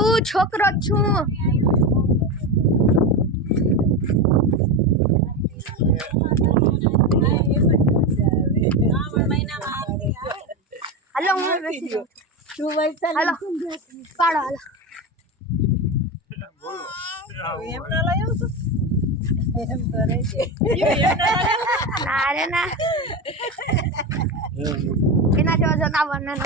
હું છોકરો જ છું. હાલો હું બેસી જાઉં છું. હાલો પાડો હાલો. ના રે ના એના જેવા જનાવર ના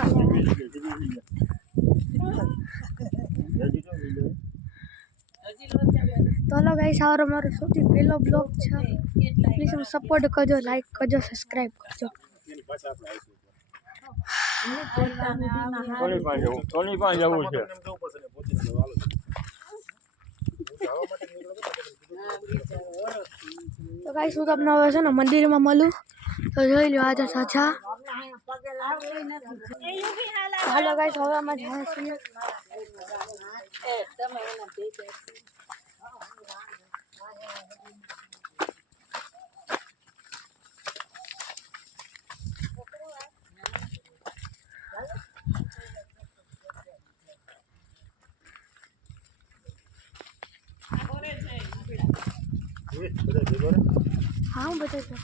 તો લો ગાઈસ આ મારો સૌથી પહેલો બ્લોગ છે. પ્લીઝ સપોર્ટ કરજો, લાઈક કરજો, સબસ્ક્રાઇબ કરજો. ટોની પાસે જવું છે. તો ગાઈસ હું તમને હવે છે ને મંદિરમાં મળું તો જોઈ લો આજે સાચા. હાલો ગાઈસ હવે અમે જાય છીએ. हाँ હું બતાવી શકું.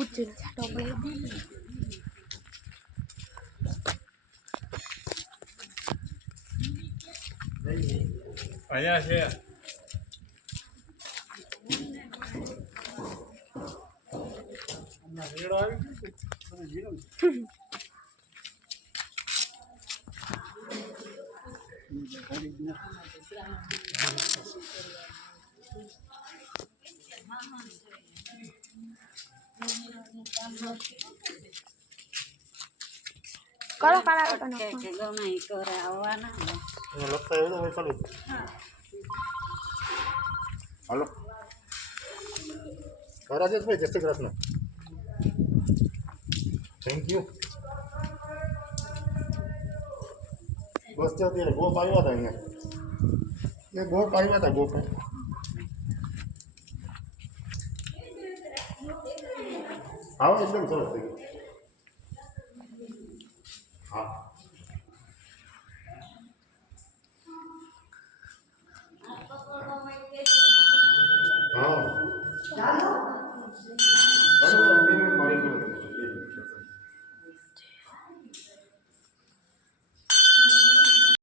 ઉચ્ચ છાટો અહીંયા છે. કરો કાળા કાનો લખતા એવું હોય ચાલુ. હાલો રાજેશભાઈ જય શ્રી કૃષ્ણ. Thank you. બસ તો અત્યારે ગોપ આવ્યા હતા અહીંયા. એ ગોપ આવ્યા હતા ગોપ. આવો એકદમ સરસ થઈ ગયું.